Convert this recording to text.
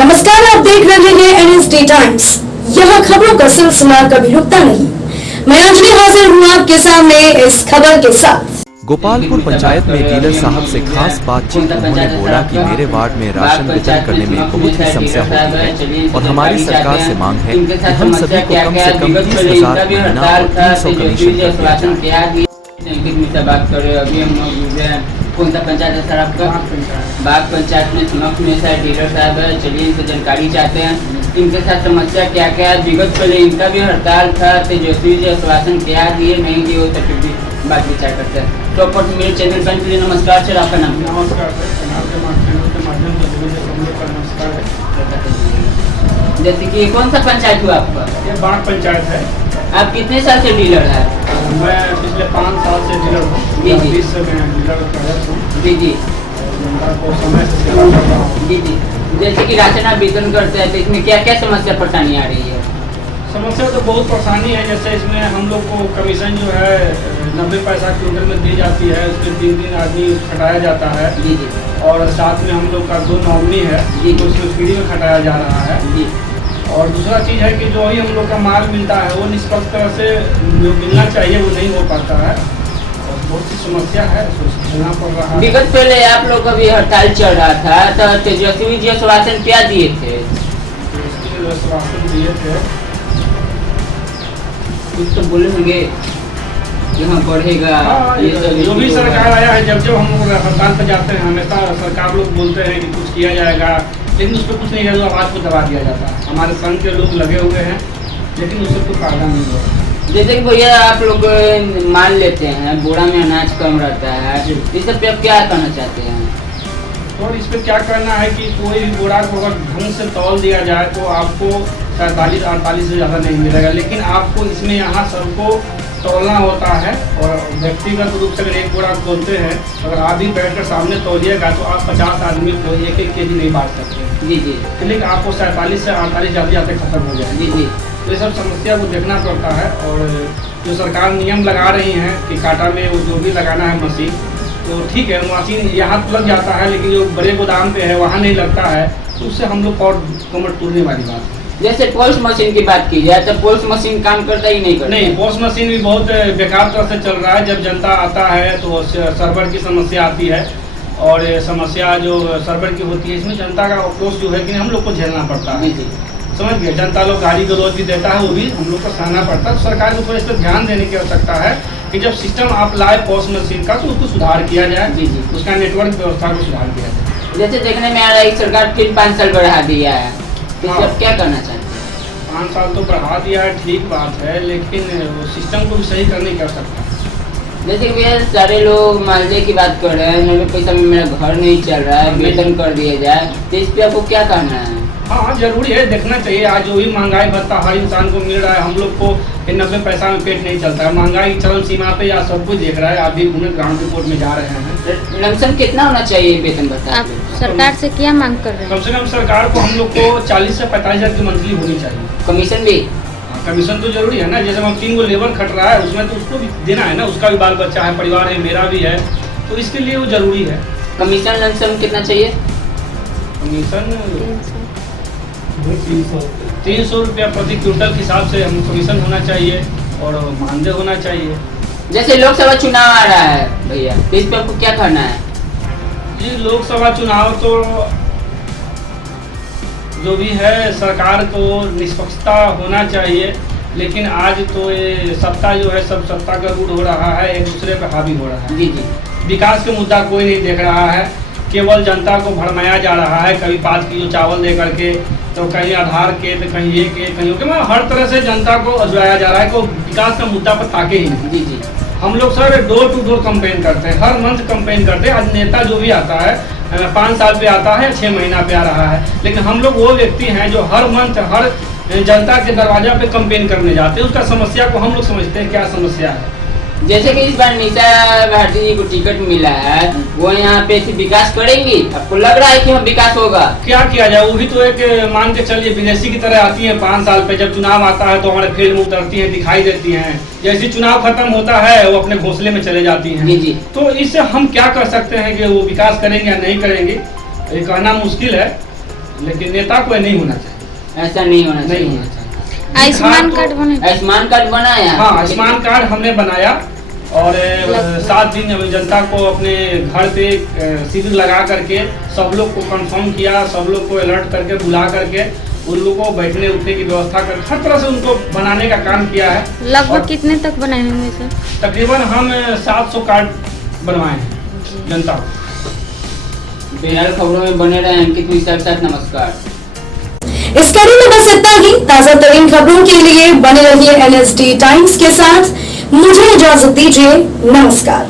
नमस्कार, आप देख रहे हैं एनएसडी टाइम्स। यह खबरों का सिलसिला कभी रुकता नहीं। मैं अंजलि हाजिर हूँ आपके सामने इस खबर के साथ। गोपालपुर पंचायत में डीलर साहब से खास बातचीत उन्होंने बोला कि मेरे वार्ड में राशन वितरण करने में बहुत ही समस्या होती है और हमारी सरकार से मांग है कि हम सभी को कम से कम 30,000 महीना और 300 कमीशन कर दिया जाए। बात करें अभी हम कौन सा पंचायत है सर आपका? बाग पंचायत में चुनाव में सर डीलर साहब है। चलिए इनसे जानकारी चाहते हैं, इनके साथ समस्या क्या क्या है। विगत पहले इनका भी हड़ताल था, तेजस्वी जी आश्वासन क्या दिए नहीं दिए, वो तक भी बात विचार करते हैं। तो पर मेरे चैनल पर लिए नमस्कार सर, आपका नाम? नमस्कार सर, जैसे कि कौन सा पंचायत हुआ आपका? ये बाग पंचायत है। आप कितने साल से डीलर है? मैं पिछले 5 साल से डीलर हूँ। जी जी। 20 से मैं डीलर हूँ। जी जी को समय से सेवा कर रहा हूँ। जी जी। जैसे कि राशन आप वितरण करते हैं तो इसमें क्या क्या समस्या परेशानी आ रही है? समस्या तो बहुत परेशानी है। जैसे इसमें हम लोग को कमीशन जो है 90 पैसा क्विंटल में दी जाती है, उसमें 3 आदमी खटाया जाता है। जी जी। और साथ में हम लोग का 2 नॉमिनी है जी। तो उसमें फ्री में खटाया जा रहा है। जी। और दूसरा चीज़ है कि जो ही हम लोग का माल मिलता है वो निष्पक्ष तरह से जो मिलना चाहिए वो नहीं हो पाता है और बहुत सी समस्या है, उसको झेलना पड़ रहा है। विगत पहले आप लोग का भी हड़ताल चल रहा था तो तेजस्वी जी आश्वासन क्या दिए थे? तो इसके लिए आश्वासन दिए थे, कुछ तो बोले होंगे यहाँ बढ़ेगा। ये सब जो भी सरकार आया है, जब हम लोग हड़ताल पर जाते हैं हमेशा सरकार लोग बोलते हैं कि कुछ किया जाएगा, लेकिन उस पर कुछ नहीं है, तो आवाज़ को दबा दिया जाता है। हमारे संघ के लोग लगे हुए हैं लेकिन उससे कोई फायदा नहीं हो रहा। जैसे कि भैया आप लोग मान लेते हैं बोरा में अनाज कम रहता है, इस सब पे आप क्या करना चाहते हैं? और इस पर क्या करना है कि कोई भी बोरा को अगर ढंग से तौल दिया जाए तो आपको 47-48 से ज़्यादा नहीं मिलेगा, लेकिन आपको इसमें यहाँ सबको तौलना होता है। और व्यक्तिगत रूप से अगर एक बोरा तोलते हैं, अगर आप भी बैठकर सामने तौलिएगा तो आप 50 आदमी को 1-1 केजी नहीं बांट सकते। जी जी। लेकिन आपको 47 से 48 जाते खत्म हो जाएगी। जी जी। तो ये सब समस्या को देखना पड़ता है। और जो सरकार नियम लगा रही हैं कि कांटा में वो जो भी लगाना है मशीन, तो ठीक है, मशीन यहाँ तो लग जाता है, लेकिन जो बड़े गोदाम पे है वहाँ नहीं लगता है, तो उससे हम लोग और कमर टूटने वाली बात है। जैसे पोस्ट मशीन की बात की जाए तो पोस्ट मशीन काम करता ही नहीं करता? नहीं, पोस्ट मशीन भी बहुत बेकार तरह से चल रहा है। जब जनता आता है तो सर्वर की समस्या आती है, और ये समस्या जो सर्वर की होती है इसमें जनता का आक्रोश जो है कि हम लोग को झेलना पड़ता है। जी। समझ गए, जनता लोग गाली गलौज भी देता है, वो भी हम लोग को सहना पड़ता है। तो सरकार को थोड़ा इस पर ध्यान देने की आवश्यकता है कि जब सिस्टम आप लाए पोस्ट मशीन का तो उसको सुधार किया जाए। जी जी। उसका नेटवर्क व्यवस्था को सुधार किया जाए। जैसे देखने में आ रहा है सरकार फिर 5 साल बढ़ा दिया है, तो हाँ। आप क्या करना चाहते हैं? 5 साल तो बढ़ा दिया है, ठीक बात है, लेकिन वो सिस्टम को भी सही करने की आवश्यकता है। जैसे कि भैया सारे लोग मालदे की बात कर रहे हैं, 90 पैसा में मेरा घर नहीं चल रहा है, वेतन कर दिया जाए, तो इस पे आपको क्या करना है? हाँ, जरूरी है, देखना चाहिए। आज जो भी महंगाई भत्ता हर इंसान को मिल रहा है, हम लोग को 90 पैसा में पेट नहीं चलता है। महंगाई चरम सीमा पे या सब कुछ देख रहा है। आप भी घूमे ग्राउंड रिपोर्ट में जा रहे हैं। लमसम कितना होना चाहिए वेतन भत्ता? आप सरकार से क्या मांग कर रहे हैं? कम से कम सरकार को हम लोग को 40 से 45 हज़ार की मंथली होनी चाहिए। कमीशन भी? कमीशन तो जरूरी है ना। जैसे हम 3 गो लेबर खट रहा है, उसमें तो उसको भी देना है ना, उसका भी बाल बच्चा है, परिवार है, मेरा भी है, तो इसके लिए वो जरूरी है। कमीशन लमसम कितना चाहिए? कमीशन 300 रुपया प्रति क्विंटल के हिसाब से हम कमीशन होना चाहिए और मानदेय होना चाहिए। जैसे लोकसभा चुनाव आ रहा है भैया, तो इस पे आपको क्या करना है? जी, लोकसभा चुनाव तो जो भी है सरकार को निष्पक्षता होना चाहिए, लेकिन आज तो ये सत्ता जो है सब सत्ता का रूढ़ हो रहा है, एक दूसरे पर हावी हो रहा है। जी जी। विकास के मुद्दा कोई नहीं देख रहा है, केवल जनता को भरमाया जा रहा है। कभी 5 किलो चावल दे करके, तो कहीं आधार के, तो कहीं ये के, कहीं के, मतलब हर तरह से जनता को अजुराया जा रहा है। को विकास का मुद्दा पर ताके ही नहीं। जी जी। हम लोग sir door to door campaign करते हैं, हर मंथ कंपेन करते हैं। आज नेता जो भी आता है 5 साल पे आता है, 6 महीना पे आ रहा है, लेकिन हम लोग वो व्यक्ति हैं जो हर मंथ हर जनता के दरवाजा पे कंपेन करने जाते हैं। उसका समस्या को हम लोग समझते हैं क्या समस्या है। जैसे कि इस बार निशा भारती जी को टिकट मिला है, वो यहाँ पे विकास करेंगी? आपको लग रहा है कि हम विकास होगा? क्या किया जाए, वो भी तो एक मान के चलिए विदेशी की तरह आती है 5 साल पे। जब चुनाव आता है तो हमारे फील्ड में उतरती हैं, दिखाई देती हैं। जैसे चुनाव खत्म होता है वो अपने घोंसले में चले जाती हैं। जी जी। तो इससे हम क्या कर सकते हैं कि वो विकास करेंगे या नहीं करेंगे, ये कहना मुश्किल है। लेकिन नेता को नहीं होना चाहिए, ऐसा नहीं होना नहीं चाहिए। होना चाहिए। आयुष्मान कार्ड बने? आयुष्मान कार्ड बनाया? हाँ, आयुष्मान कार्ड हमने बनाया और 7 दिन जनता को अपने घर पे शिविर लगा करके सब लोग को कंफर्म किया, सब लोग को अलर्ट करके बुला करके उन लोगों को बैठने उठने की व्यवस्था कर हर तरह से उनको बनाने का काम किया है। लगभग कितने तक बनाए होंगे सर? तकरीबन हम 700 कार्ड बनवाए हैं जनता को। बिहार खबरों में बने रहे अंकित मिश्रा के साथ, नमस्कार। इस कड़ी में बस इतना ही। ताजा तरीन खबरों के लिए बने रहिए NSD टाइम्स के साथ। मुझे इजाजत दीजिए, नमस्कार।